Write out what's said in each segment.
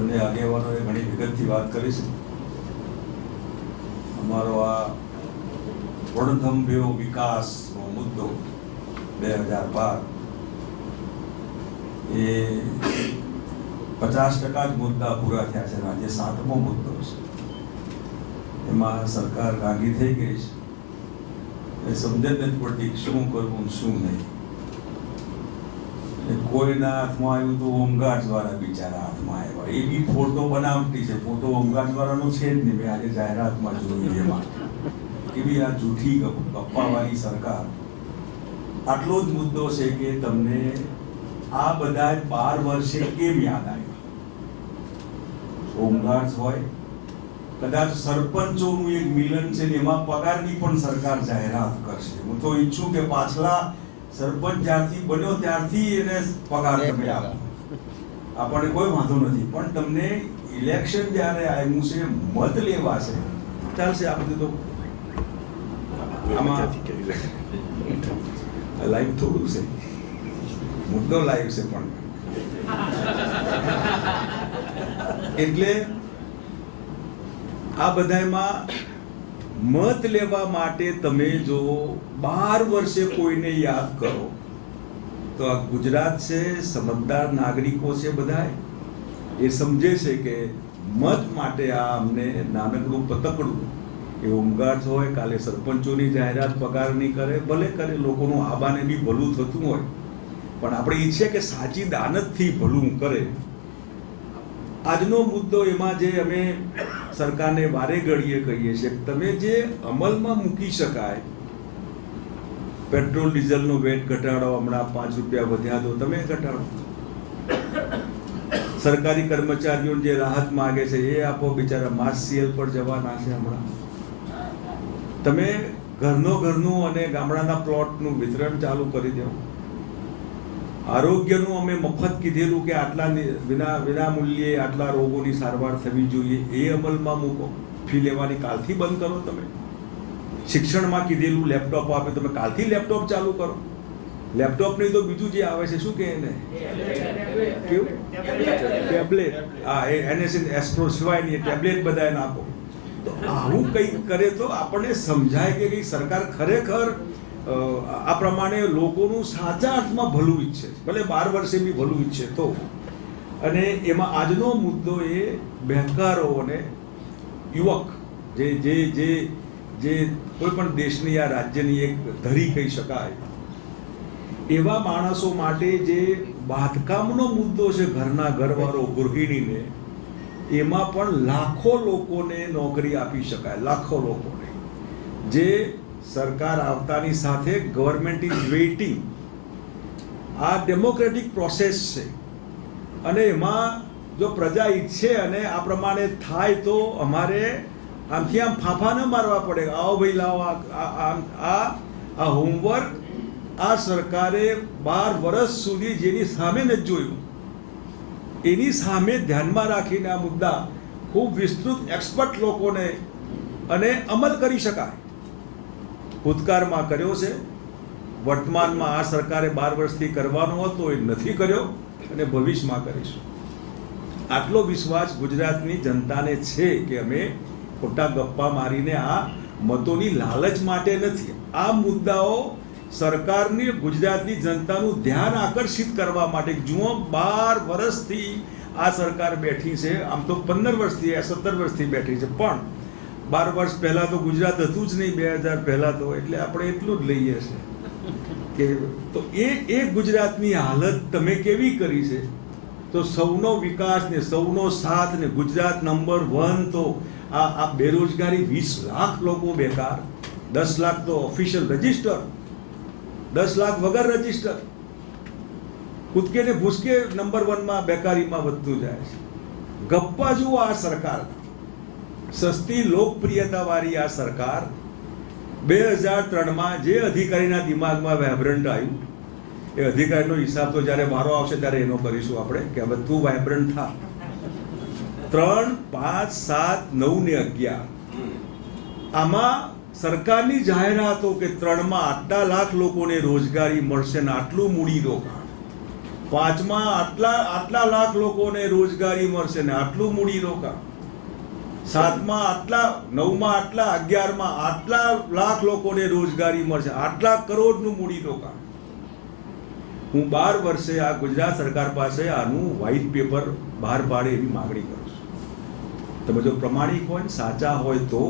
બંને આગેવાનોએ ઘણી વિગતથી વાત કરી છે. અમારો આ વણથંભ્યો વિકાસનો મુદ્દો 2012 એ 50% જ મુદ્દા પૂરા થયા છે. આજે 7મો મુદ્દો છે. એમાં સરકાર રાગી થઈ ગઈ છે. એ સમજણ નથી પડતી શું કરવું શું નહીં. કોઈના હાથમાં આવ્યું તો હોમગાર્ડ વાળા બિચારા હાથમાં આવ્યા. એ બી ફોટો બનાવટી છે. ફોટો હોમગાર્ડ વાળાનો છે જ નહીં. મેં આજે જાહેરાતમાં જોયું એમાં એ બી આ જૂઠી ગપ્પાવાળી સરકાર. આટલો જ મુદ્દો છે કે તમને આ બધા 12 વર્ષે કેમ યાદ આવ્યું? હોમગાર્ડ હોય, કદાચ સરપંચોનું એક મિલન છે ને એમાં પગારની પણ સરકાર જાહેરાત કરશે. હું તો ઈચ્છું કે પાછલા સરપંચ જ્યારથી બન્યો ત્યારથી એને પગાર તમે આપો. આપણને કોઈ વાંધો નથી, પણ તમને ઇલેક્શન જ્યારે આવ્યું છે, મત લેવા છે, ચાલશે. આ બધું તો આમાં લાઈવ થોડું છે, મુદ્દો લાઈવ છે પણ એટલે આ બધામાં મત લેવા માટે તમે જો 12 વર્ષે કોઈને યાદ કરો તો આ ગુજરાત છે, સમજદાર નાગરિકો છે, બધા એ સમજે છે કે મત માટે આ અમને નાનકડું પતકડું એ હોમગાર્ડ હોય, કાલે સરપંચોની જાહેરાત પગાર નહીં કરે, ભલે કરે, લોકોનું આબાને બી ભલું થતું હોય, પણ આપણે ઈચ્છીએ કે સાચી દાનતથી ભલું કરે. આજનો મુદ્દો એમાં જે અમે સરકારને વારે ઘડીએ કહીએ છીએ, તમે જે અમલમાં મૂકી શકાય, પેટ્રોલ ડીઝલનો વેટ ઘટાડો, હમણાં 5 રૂપિયા વધ્યા તો તમે ઘટાડો. સરકારી કર્મચારીઓને જે રાહત માંગે છે એ આપો, બિચારા માસ સીએલ પર જવાના છે. હમણાં તમે ઘરનું અને ગામડાના પ્લોટનું વિતરણ ચાલુ કરી દો. આરોગ્યનું અમે મફત કીધેલું કે આટલા વિના મૂલ્યે આટલા રોગોની સારવાર થવી જોઈએ, એ અમલમાં મૂકો. ફી લેવાની કાલથી બંધ કરો. તમે શિક્ષણમાં કીધેલું લેપટોપ આપે, તમે કાલથી લેપટોપ ચાલુ કરો. લેપટોપ નહીં તો બીજું જે આવે છે, શું કહે એને, કેવું ટેબ્લેટ. હા, એનએસએન એસ્ટ્રો સિવાય નહીં, ટેબ્લેટ બધાને આપો. તો આવું કંઈક કરે તો આપણને સમજાય કે સરકાર ખરેખર આ પ્રમાણે લોકોનું સાચા અર્થમાં ભલું ઈચ્છે છે, ભલે 12 વર્ષે બી ભલું ઈચ્છે તો. અને એમાં આજનો મુદ્દો એ બેકારો અને યુવક જે જે જે જે કોઈ પણ દેશની આ રાજ્યની એક ધરી કહી શકાય, એવા માણસો માટે જે બાંધકામનો મુદ્દો છે, ઘરના ઘરવાળો ગૃહિણીને, એમાં પણ લાખો લોકોને નોકરી આપી શકાય. લાખો લોકોને જે સરકાર આવતાની સાથે ગવર્મેન્ટ ઇઝ વેઇટિંગ. આ ડેમોક્રેટિક પ્રોસેસ છે અને એમાં જો પ્રજા ઈચ્છે અને આ પ્રમાણે થાય તો અમારે આમથી આમ ફાંફા ન મારવા પડે. આવો ભાઈ લાવો, આ હોમવર્ક આ સરકારે 12 વર્ષ સુધી જેની સામે નથી જોયું, એની સામે ધ્યાનમાં રાખીને આ મુદ્દા ખૂબ વિસ્તૃત એક્સપર્ટ લોકોને અને અમલ કરી શકાય. ભૂતકાળમાં કર્યો છે, વર્તમાનમાં આ સરકારે 12 વર્ષથી કરવાનો હતો એ નથી કર્યો અને ભવિષ્યમાં કરીશું. આટલો વિશ્વાસ ગુજરાતની જનતાને છે કે અમે ખોટા ગપ્પા મારીને આ મતોની લાલચ માટે નથી. આ મુદ્દાઓ સરકારની ગુજરાતની જનતાનું ધ્યાન આકર્ષિત કરવા માટે. જુઓ, 12 વર્ષથી આ સરકાર બેઠી છે. આમ તો 15 વર્ષથી 17 વર્ષથી બેઠી છે, પણ 12 વર્ષ પહેલા તો ગુજરાત હતું જ નહીં, 2000 પહેલા તો. એટલે આપણે એટલું જ લઈએ છીએ કે તો એ ગુજરાતની હાલત તમે કેવી કરી છે. તો સૌનો વિકાસ ને સૌનો સાથ ને ગુજરાત નંબર 1. તો આ બેરોજગારી 20 લાખ લોકો બેકાર, 10 લાખ તો ઓફિશિયલ રજિસ્ટર, 10 લાખ વગર રજિસ્ટર. કૂદકે ને ભૂસકે નંબર 1માં બેકારીમાં વધતું જાય છે. ગપ્પા જુઓ આ સરકાર, સસ્તી લોકપ્રિયતાવાળી આ સરકાર. 2003માં જે અધિકારીના દિમાગમાં વાઇબ્રન્ટ આવ્યું, એ અધિકારીનો હિસાબ તો જ્યારે વારો આવશે ત્યારે એનો કરીશું આપણે, કે હવે તું વાઇબ્રન્ટ થા. 3, 5, 7, 9 ને 11 આમાં સરકારની જાહેરાતો કે 3માં આટલા લાખ લોકોને રોજગારી મળશે ને આટલું મૂડી રોકાણ. પાંચમાં આટલા લાખ લોકોને રોજગારી મળશે ને આટલું મૂડી રોકાણ, સાતમાં આટલા, નવમાં આટલા, 11માં આટલા લાખ લોકોને રોજગારી મળશે, આટલા કરોડનું મૂડી રોકાણ. હું 12 વર્ષે આ ગુજરાત સરકાર પાસે આનું વ્હાઇટ પેપર બહાર પાડે એવી માગણી કરું છું. તમે જો પ્રમાણિક હોય ને સાચા હોય તો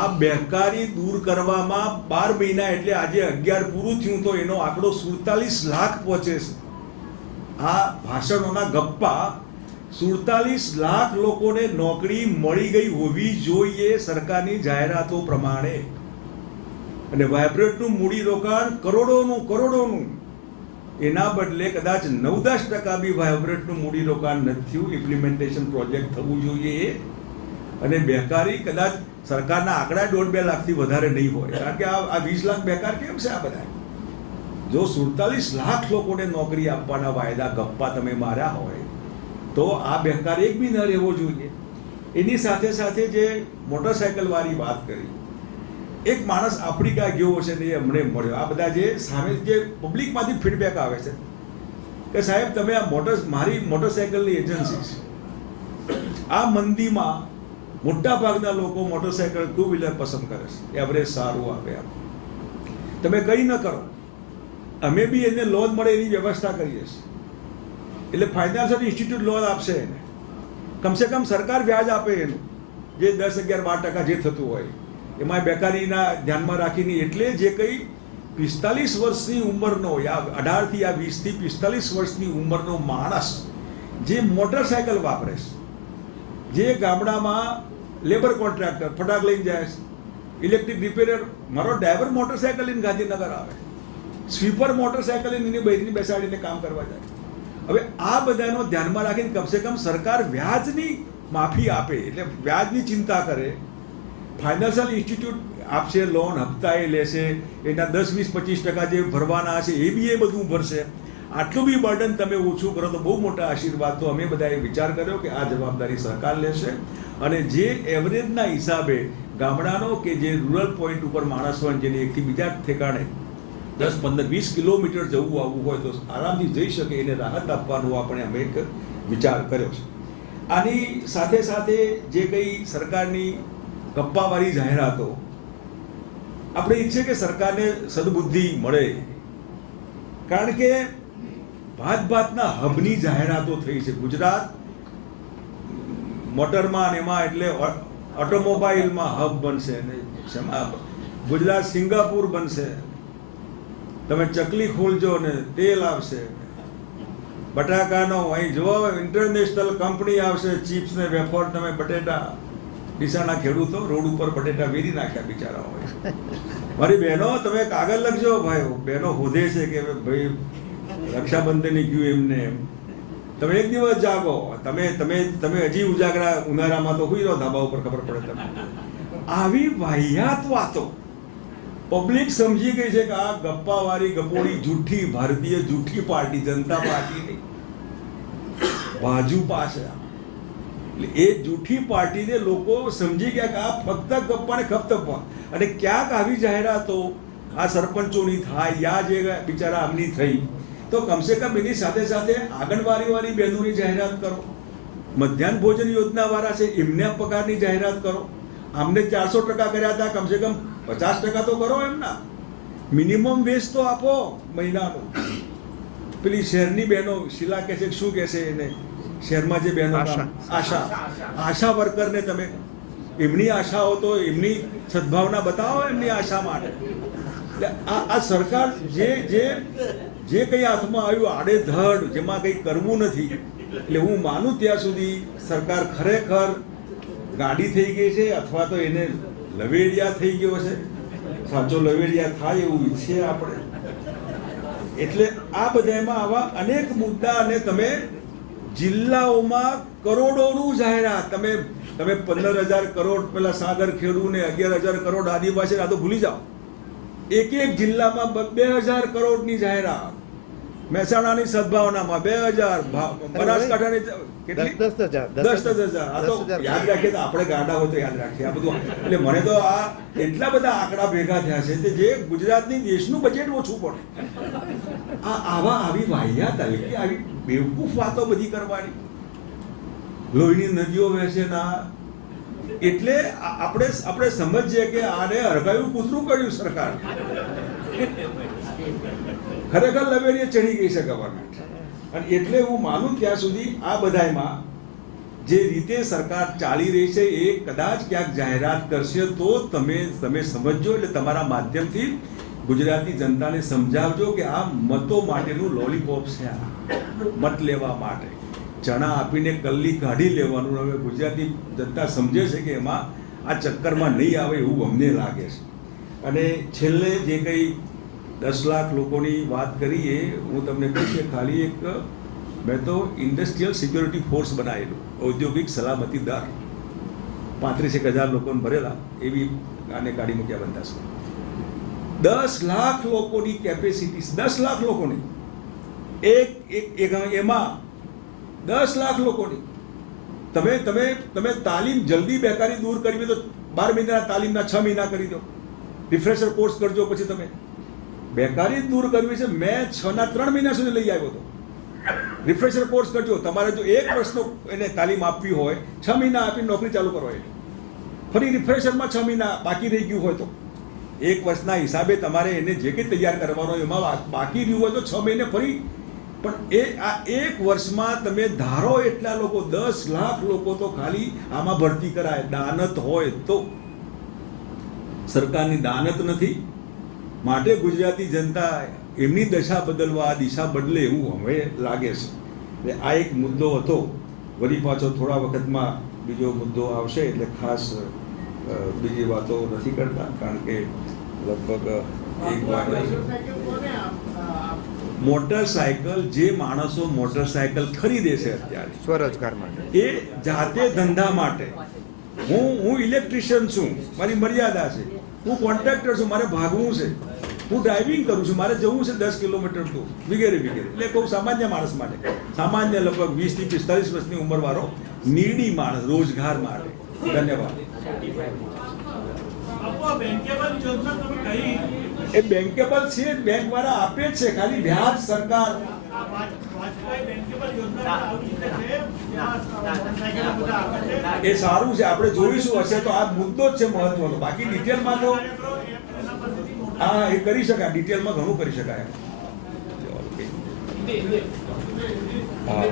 આ બેકારી દૂર કરવામાં 12 મહિના એટલે આજે 11 પૂરું થયું તો એનો આંકડો 47 લાખ પહોંચે છે. આ ભાષણોના ગપ્પા 47 લાખ લોકોને નોકરી મળી ગઈ હોવી જોઈએ સરકારની જાહેરાતો પ્રમાણે. અને વાઇબ્રન્ટનું મૂડીરોકાણ કરોડોનું એના બદલે કદાચ 9-10% બી વાઇબ્રન્ટનું મૂડીરોકાણ નથી થયું. ઇમ્પ્લિમેન્ટેશન પ્રોજેક્ટ થવું જોઈએ. અને બેકારી કદાચ સરકારના આંકડા 1.5-2 લાખથી વધારે નહીં હોય, કારણ કે આ 20 લાખ બેકાર કેમ છે આ બધા? જો 47 લાખ લોકોને નોકરી આપવાના વાયદા ગપ્પા તમે માર્યા હોય તો આ બેકાર એક બી ન રહેવો જોઈએ. એની સાથે સાથે જે મોટરસાયકલ વાળી વાત કરી, એક માણસ આફ્રિકા ગયો છે ને એ હમણે મળ્યો. આ બધા જે સામે જે પબ્લિકમાંથી ફીડબેક આવે છે કે સાહેબ તમે આ મારી મોટરસાયકલની એજન્સી છે, આ મંદીમાં મોટા ભાગના લોકો મોટરસાયકલ 2 વ્હીલર પસંદ કરે છે, એવરેજ સારું આવે. તમે કંઈ ન કરો, અમે બી એને લોન મળે એની વ્યવસ્થા કરીએ છીએ. એટલે ફાઇનાન્શિયલ ઇન્સ્ટિટ્યૂટ લોન આપશે એને, કમસે કમ સરકાર વ્યાજ આપે એનું, જે 10-11-12% જે થતું હોય એમાં બેકારીના ધ્યાનમાં રાખીને. એટલે જે કંઈ 45 વર્ષની ઉંમરનો, 18 થી 20 થી 45 વર્ષની ઉંમરનો માણસ જે મોટરસાયકલ વાપરે છે, જે ગામડામાં લેબર કોન્ટ્રાક્ટર ફટાક લઈને જાય છે, ઇલેક્ટ્રિક રિપેરર, મારો ડ્રાઈવર મોટરસાયકલ લઈને ગાંધીનગર આવે, સ્વીપર મોટરસાયકલ લઈને બૈરીને બેસાડીને કામ કરવા જાય. હવે આ બધાનો ધ્યાનમાં રાખીને કમસે કમ સરકાર વ્યાજની માફી આપે, એટલે વ્યાજની ચિંતા કરે. ફાઇનાન્શિયલ ઇન્સ્ટિટ્યૂટ આપશે લોન, હપ્તા એ લેશે, એના 10-20-25% જે ભરવાના છે એ બી એ બધું ભરશે. આટલું બી બર્ડન તમે ઓછું કરો તો બહુ મોટા આશીર્વાદ. તો અમે બધાએ વિચાર કર્યો કે આ જવાબદારી સરકાર લેશે અને જે એવરેજના હિસાબે ગામડાનો કે જે રૂરલ પોઈન્ટ ઉપર માણસ હોય જેને એકથી બીજા ઠેકાણે 10-15-20 કિલોમીટર જવું આવવું હોય તો આરામથી જઈ શકે, એને રાહત આપવાનો આપણે અમે એક વિચાર કર્યો છે. આની સાથે સાથે જે કંઈ સરકારની ગપ્પાવાળી જાહેરાતો, આપણે ઈચ્છીએ કે સરકારને સદબુદ્ધિ મળે, કારણ કે ભાતના હબની જાહેરાતો થઈ છે. ગુજરાત મોટરમાં ને એમાં એટલે ઓટોમોબાઈલમાં હબ બનશે ને ગુજરાત સિંગાપુર બનશે. તમે ચકલી ખોલજો ને તેલ આવશે, બટાકાનો અહીં જો ઇન્ટરનેશનલ કંપની આવશે, ચિપ્સ ને વેફર. તમે બટેટા, ડીસાના ખેડૂતો રોડ ઉપર બટેટા વેરી નાખ્યા બિચારા હોય. મારી બહેનો તમે કાગળ લખજો ભાઈ, બહેનો હોદે છે કે ભાઈ રક્ષાબંધન ગયું એમને એમ. તમે એક દિવસ જાગો, તમે હજી ઉજાગરા ઉનાળામાં તો હુઈ રહો ધાબા ઉપર, ખબર પડે તમને. આવી વાહિયાત વાતો પબ્લિક સમજી ગઈ છે કે આ ગપ્પાવાળી ગપોડી જૂઠી ભારતીય જૂઠી પાર્ટી, જનતા પાર્ટી નહીં, ભાજપા છે. એટલે એ જૂઠી પાર્ટીને લોકો સમજી ગયા કે આ ફક્ત ગપ્પાને ખપતપ્પા. અને ક્યાંક આવી જાહેરાતો આ સરપંચોની થાય યા જે બિચારા આમની થઈ, તો કમસે કમ એની સાથે સાથે આંગણવાડીવાળી બહેનોની જાહેરાત કરો, મધ્યાહન ભોજન યોજના વાળા છે એમના પગારની જાહેરાત કરો. આમને 400% કર્યા હતા, કમસે કમ 50% તો કરો એમના. મિનિમમ વેજ તો આપો મહિનાનો. પેલી શહેરની બહેનો શીલા કહે છે, શું કહે છે એને, શહેરમાં જે બહેનો આશા વર્કરને તમે એમની આશાઓ તો એમની સદભાવના બતાવો એમની આશા માટે. એટલે આ સરકાર જે કંઈ હાથમાં આવ્યું આડેધડ, જેમાં કંઈ કરવું નથી. એટલે હું માનું ત્યાં સુધી સરકાર ખરેખર ગાડી થઈ ગઈ છે, અથવા તો એને લવેડિયા થઈ ગયો છે. સાચો લવેડિયા થાય એવું ઈચ્છીએ આપણે. એટલે આ બધામાં આવા અનેક મુદ્દા, અને તમે જિલ્લાઓમાં કરોડોનું જાહેરાત, તમે 15,000 કરોડ પેલા સાગર ખેડૂ ને 11,000 કરોડ આદિવાસી, આ તો ભૂલી જાઓ. એક જિલ્લામાં 2,000 કરોડની જાહેરાત. મહેસાણાની સદભાવનામાં 2000, બનાસકાંઠાની કેટલી 10,000. આ તો યાદ રાખીએ તો આપણે ગાડા હોય તો યાદ રાખીએ આ બધું. એટલે મને તો આ એટલા બધા આંકડા ભેગા થયા છે કે જે ગુજરાતની દેશનું બજેટ ઓછું પડે. આવી વાહિયાત આવી બેવકૂફ વાતો બધી કરવાની. લોહીની નદીઓ વહેશે ના, એટલે આપણે સમજીએ કે આને હરગાયું કૂતરું કર્યું સરકાર. ખરેખર લવેરીએ ચડી ગઈ છે ગવર્મેન્ટ. અને એટલે હું માનું ત્યાં સુધી આ બધામાં જે રીતે સરકાર ચાલી રહી છે એ કદાચ ક્યાંક જાહેરાત કરશે તો તમે સમજજો. એટલે તમારા માધ્યમથી ગુજરાતની જનતાને સમજાવજો કે આ મતો માટેનું લોલીપોપ છે. આ મત લેવા માટે ચણા આપીને કલ્લી કાઢી લેવાનું. હવે ગુજરાતની જનતા સમજે છે કે એમાં આ ચક્કરમાં નહીં આવે એવું અમને લાગે છે. અને છેલ્લે જે કંઈ 10 લાખ લોકોની વાત કરીએ, હું તમને કહીશ કે ખાલી એક મેં તો ઇન્ડસ્ટ્રીયલ સિક્યોરિટી ફોર્સ બનાવેલું, ઔદ્યોગિક સલામતી દળ, 35,000 લોકોને ભરેલા, એવી આને કાઢી મૂક્યા બનતા છે. 10 લાખ લોકોની કેપેસિટી, 10 લાખ લોકોની એમાં 10 લાખ લોકોની તમે તાલીમ જલ્દી બેકારી દૂર કરવી તો 12 મહિનાના તાલીમના 6 મહિના કરી દો, રિફ્રેશર કોર્સ કરજો. પછી તમે બેકારી દૂર કરવી છે, મેં 6 ના 3 મહિના સુધી લઈ આવ્યો હતો. રિફ્રેશર કોર્સ કરજો. તમારે જો 1 વર્ષનો એને તાલીમ આપવી હોય, 6 મહિના આપીને નોકરી ચાલુ કરવાની, ફરી રિફ્રેશરમાં 6 મહિના બાકી રહી ગયું હોય તો 1 વર્ષના હિસાબે તમારે એને જે કંઈ તૈયાર કરવાનો એમાં બાકી રહ્યું હોય તો 6 મહિને ફરી. પણ આ 1 વર્ષમાં તમે ધારો એટલા લોકો, 10 લાખ લોકો તો ખાલી આમાં ભરતી કરાય. દાનત હોય તો, સરકારની દાનત નથી. માટે ગુજરાતી જનતા એમની દશા બદલવા, દિશા બદલે એવું હવે લાગે છે. એટલે આ એક મુદ્દો હતો. વળી પાછો થોડા વખતમાં બીજો મુદ્દો આવશે, એટલે ખાસ બીજી વાતો નથી કરતા, કારણ કે લગભગ 1 વાગે મોટરસાયકલ, જે માણસો મોટરસાયકલ ખરીદે છે અત્યારે સ્વરોજગાર માટે, એ જાતે ધંધા માટે. હું ઇલેક્ટ્રિશિયન છું, મારી મર્યાદા છે. હું કોન્ટ્રાક્ટર છું, મારે ભાગવું છે. હું ડ્રાઇવિંગ કરું છું, મારે જવું છે 10 કિલોમીટર દૂર, વગેરે વગેરે. એટલે બહુ સામાન્ય માણસ માટે, સામાન્ય લગભગ 20 થી 45 વર્ષની ઉંમરવાળો નીડી માણસ રોજગાર માટે. ધન્યવાદ. એ બેંકેબલ છે, બેંક વાળા આપે જ છે, ખાલી વ્યાજ સરકાર. એ સારું છે, આપણે જોઈશું હશે તો આ મુદ્દો જ છે મહત્વનો. બાકી ડિટેલમાં તો હા એ કરી શકાય, ડિટેલમાં ઘણું કરી શકાય. હા.